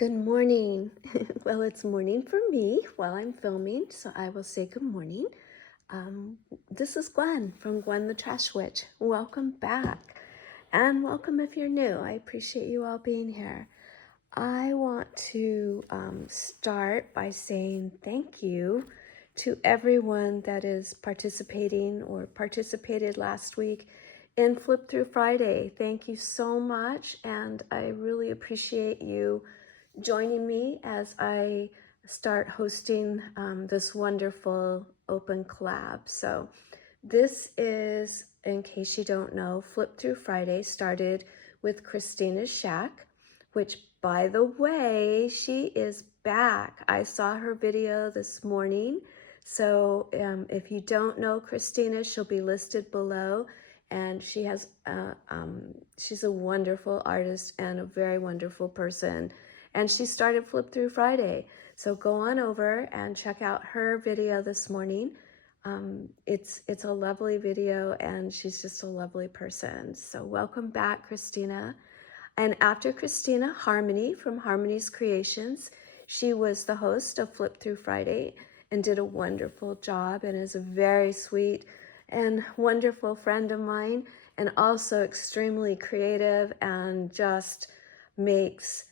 Good morning. Well, it's morning for me while I'm filming, so I will say good morning. This is Gwen from Gwen the Trash Witch. Welcome back, and welcome if you're new. I appreciate you all being here. I want to start by saying thank you to everyone that is participating or participated last week in Flip Through Friday. Thank you so much, and I really appreciate you joining me as I start hosting this wonderful open collab. So this is, in case you don't know, Flip Through Friday started with Christina's Shack, which, by the way, she is back. I saw her video this morning. So if you don't know Christina, she'll be listed below. And she has, she's a wonderful artist and a very wonderful person. And she started Flip Through Friday. So go on over and check out her video this morning. It's a lovely video, and she's just a lovely person. So welcome back, Christina. And after Christina, Harmony from Harmony's Creations. She was the host of Flip Through Friday and did a wonderful job, and is a very sweet and wonderful friend of mine, and also extremely creative, and just makes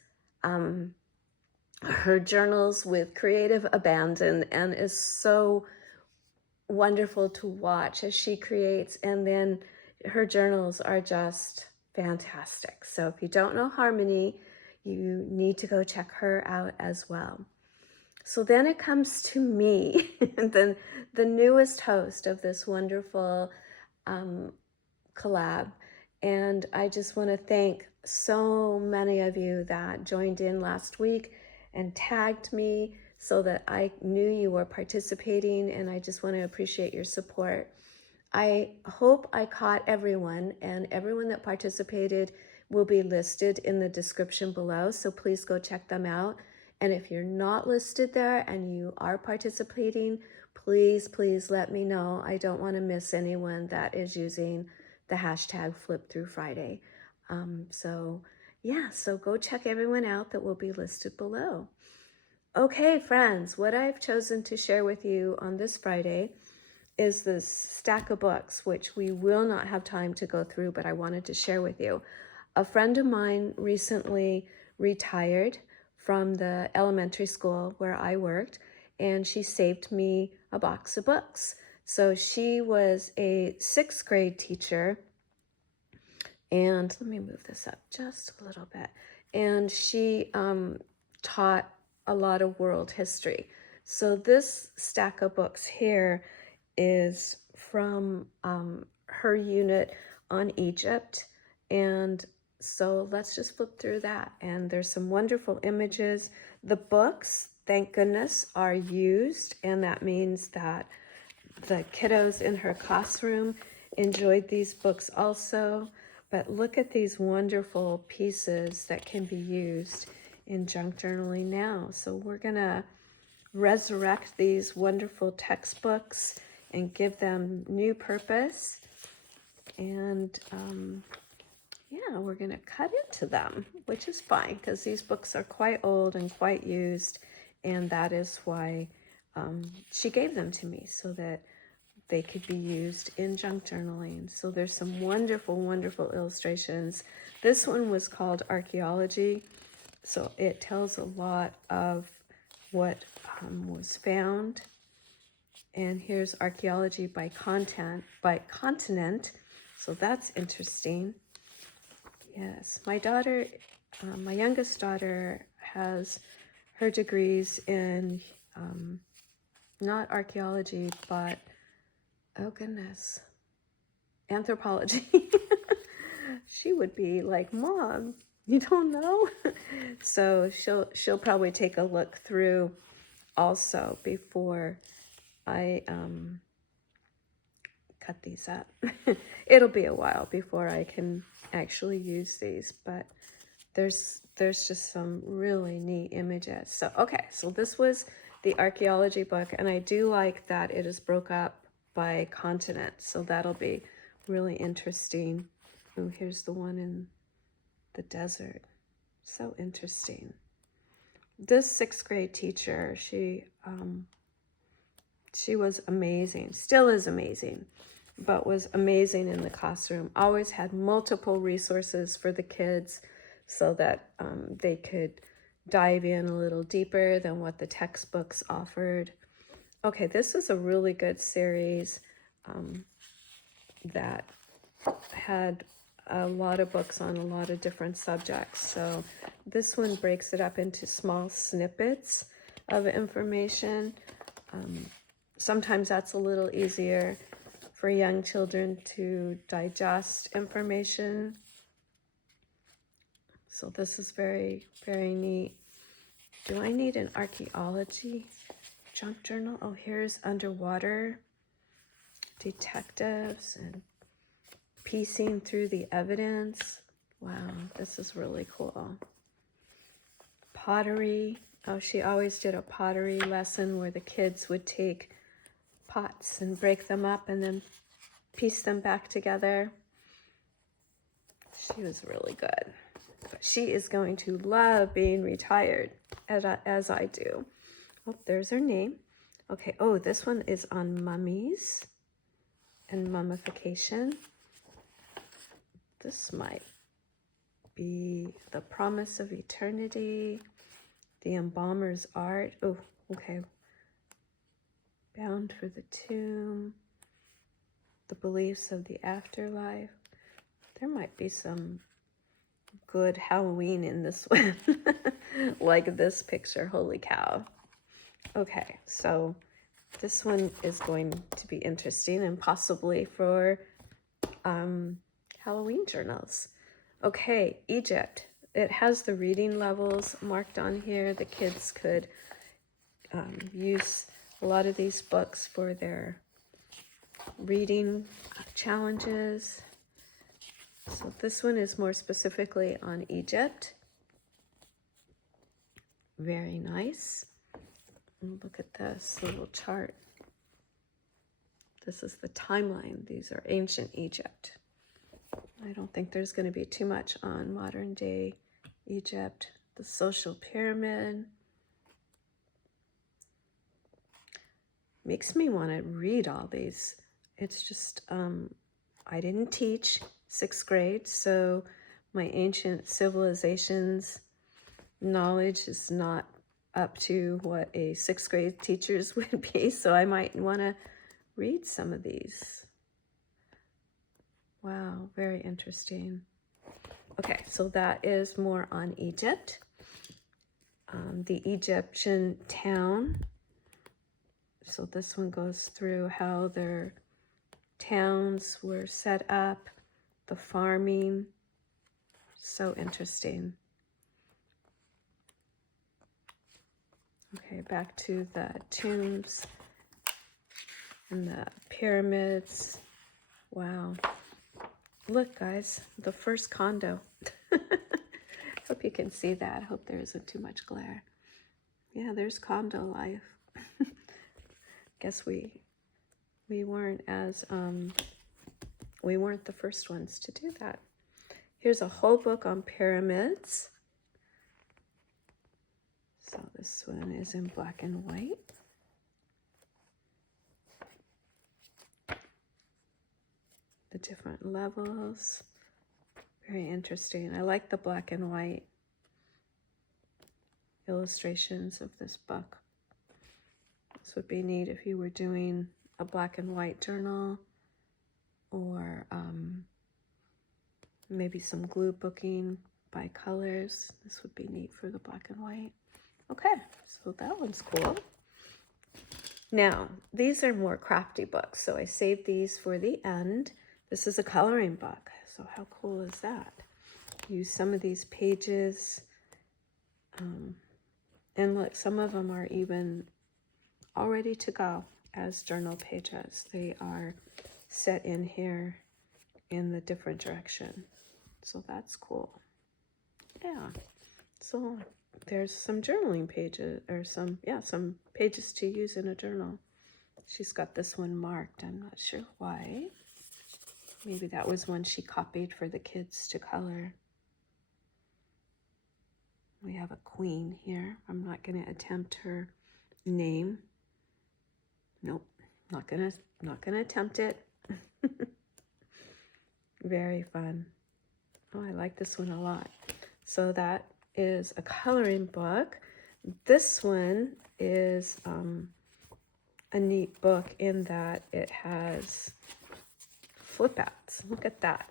her journals with creative abandon, and is so wonderful to watch as she creates. And then her journals are just fantastic. So if you don't know Harmony, you need to go check her out as well. So then it comes to me, the newest host of this wonderful collab. And I just want to thank so many of you that joined in last week and tagged me so that I knew you were participating, and I just want to appreciate your support. I hope I caught everyone, and everyone that participated will be listed in the description below, so please go check them out. And if you're not listed there and you are participating, please let me know. I don't want to miss anyone that is using the hashtag Flip Through Friday. So go check everyone out that will be listed below. Okay, friends, what I've chosen to share with you on this Friday is this stack of books, which we will not have time to go through, but I wanted to share with you. A friend of mine recently retired from the elementary school where I worked, and she saved me a box of books. So she was a 6th grade teacher, and let me move this up just a little bit. And she taught a lot of world history. So this stack of books here is from her unit on Egypt. And so let's just flip through that. And there's some wonderful images. The books, thank goodness, are used. And that means that the kiddos in her classroom enjoyed these books also. But look at these wonderful pieces that can be used in junk journaling now. So we're gonna resurrect these wonderful textbooks and give them new purpose. And we're gonna cut into them, which is fine because these books are quite old and quite used, and that is why she gave them to me, so that they could be used in junk journaling. So there's some wonderful illustrations. This one was called Archaeology, so it tells a lot of what was found. And here's Archaeology by continent, so that's interesting. Yes, my daughter, my youngest daughter, has her degrees in not archaeology, but oh goodness, anthropology. She would be like, Mom, you don't know? So she'll probably take a look through also before I cut these up. It'll be a while before I can actually use these, but there's just some really neat images. So okay, so this was the archaeology book, and I do like that it is broke up by continent, so that'll be really interesting. Oh, here's the one in the desert. So interesting. This 6th grade teacher, she was amazing, still is amazing, but was amazing in the classroom. Always had multiple resources for the kids so that they could dive in a little deeper than what the textbooks offered. Okay, this is a really good series that had a lot of books on a lot of different subjects. So this one breaks it up into small snippets of information. Sometimes that's a little easier for young children to digest information. So this is very, very neat. Do I need an archaeology junk journal? Oh, here's underwater detectives and piecing through the evidence. Wow, this is really cool. Pottery. Oh, she always did a pottery lesson where the kids would take pots and break them up and then piece them back together. She was really good. But she is going to love being retired, as I do. Oh, there's her name. Okay, oh, this one is on mummies and mummification. This might be The Promise of Eternity, The Embalmer's Art. Oh, okay. Bound for the Tomb, The Beliefs of the Afterlife. There might be some good Halloween in this one, like this picture. Holy cow. Okay, so this one is going to be interesting and possibly for Halloween journals. Okay, Egypt. It has the reading levels marked on here. The kids could use a lot of these books for their reading challenges. So this one is more specifically on Egypt. Very nice. And look at this little chart. This is the timeline. These are ancient Egypt. I don't think there's going to be too much on modern day Egypt. The social pyramid. Makes me want to read all these. It's just, I didn't teach 6th grade, so my ancient civilizations knowledge is not up to what a 6th grade teacher's would be, so I might want to read some of these. Wow, very interesting. Okay, so that is more on Egypt. The Egyptian town. So this one goes through how their towns were set up, the farming. So interesting. Okay, back to the tombs and the pyramids. Wow. Look, guys, the first condo. Hope you can see that. Hope there isn't too much glare. Yeah, there's condo life. Guess we weren't as we weren't the first ones to do that. Here's a whole book on pyramids. So this one is in black and white. The different levels. Very interesting. I like the black and white illustrations of this book. This would be neat if you were doing a black and white journal, or maybe some glue booking by colors. This would be neat for the black and white. Okay, so that one's cool. Now, these are more crafty books, so I saved these for the end. This is a coloring book, so how cool is that? Use some of these pages, and look, some of them are even all ready to go as journal pages. They are set in here in the different direction, so that's cool. Yeah, so there's some journaling pages, or some pages to use in a journal. She's got this one marked. I'm not sure why. Maybe that was one she copied for the kids to color. We have a queen here. I'm not going to attempt her name. Nope, not gonna attempt it. Very fun. Oh, I like this one a lot. So that is a coloring book. This one is a neat book in that it has Flipouts. Look at that.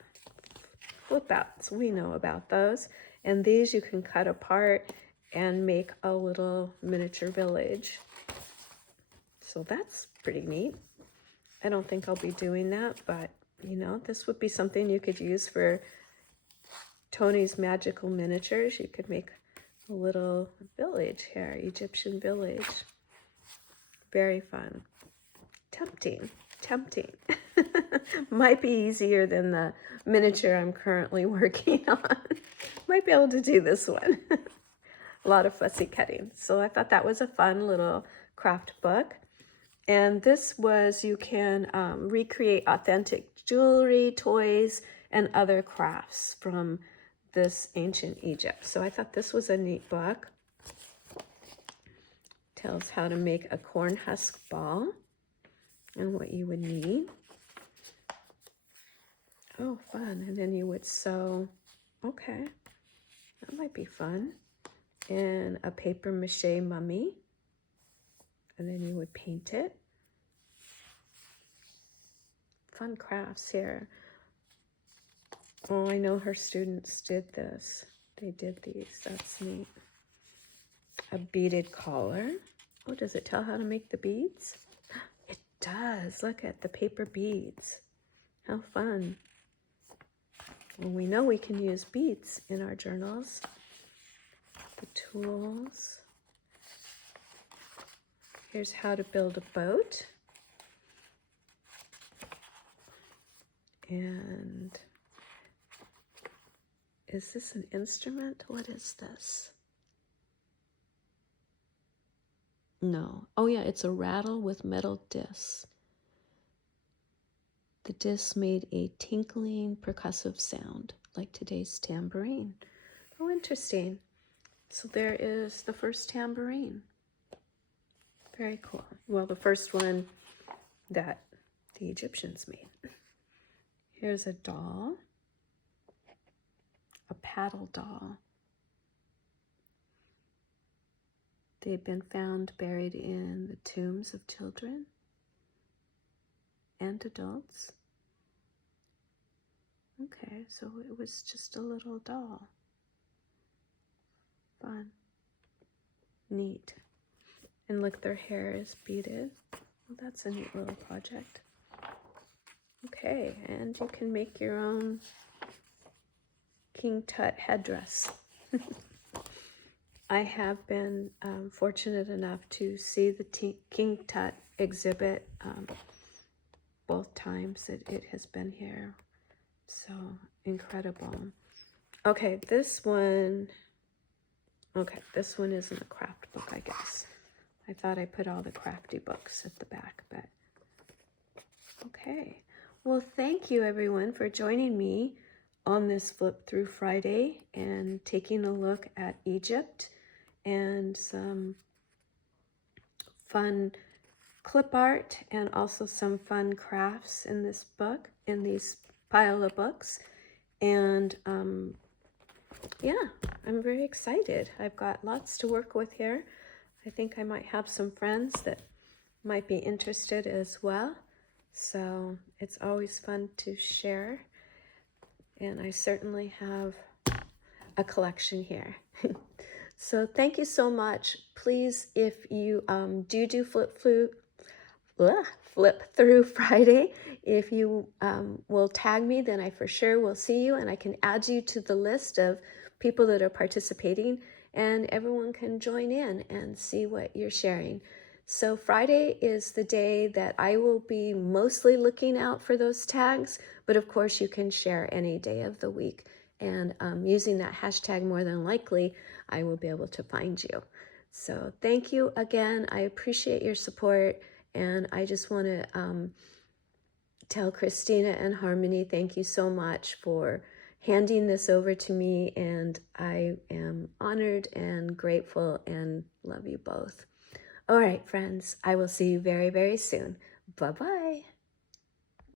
Flipouts, we know about those. And these you can cut apart and make a little miniature village. So that's pretty neat. I don't think I'll be doing that, but you know, this would be something you could use for Tony's Magical Miniatures. You could make a little village here, Egyptian village. Very fun. Tempting, tempting. Might be easier than the miniature I'm currently working on. Might be able to do this one. A lot of fussy cutting. So I thought that was a fun little craft book. And this was, you can recreate authentic jewelry, toys, and other crafts from this ancient Egypt. So I thought this was a neat book. Tells how to make a corn husk ball and what you would need. Oh, fun. And then you would sew, okay, that might be fun. And a paper mache mummy. And then you would paint it. Fun crafts here. Oh, I know her students did this. They did these. That's neat. A beaded collar. Oh, does it tell how to make the beads? It does. Look at the paper beads. How fun. Well, we know we can use beads in our journals. The tools. Here's how to build a boat. And is this an instrument? What is this? No. Oh yeah, it's a rattle with metal discs. The discs made a tinkling percussive sound, like today's tambourine. Oh, interesting. So there is the first tambourine. Very cool. Well, the first one that the Egyptians made. Here's a doll, a paddle doll. They've been found buried in the tombs of children and adults. Okay, so it was just a little doll. Fun. Neat. And look, their hair is beaded. Well, that's a neat little project. Okay, and you can make your own King Tut headdress. I have been fortunate enough to see the King Tut exhibit both times that it has been here. So incredible. Okay, this one isn't a craft book, I guess. I thought I put all the crafty books at the back, but okay. Well, thank you everyone for joining me on this Flip Through Friday and taking a look at Egypt and some fun clip art and also some fun crafts in this book, in these pile of books. And yeah, I'm very excited. I've got lots to work with here. I think I might have some friends that might be interested as well. So it's always fun to share. And I certainly have a collection here. So thank you so much. Please, if you do Flip Through Friday, if you will tag me, then I for sure will see you and I can add you to the list of people that are participating, and everyone can join in and see what you're sharing. So Friday is the day that I will be mostly looking out for those tags, but of course you can share any day of the week. And using that hashtag, more than likely, I will be able to find you. So thank you again. I appreciate your support. And I just want to tell Christina and Harmony, thank you so much for handing this over to me. And I am am honored and grateful and love you both. All right, friends, I will see you very, very soon. Bye-bye.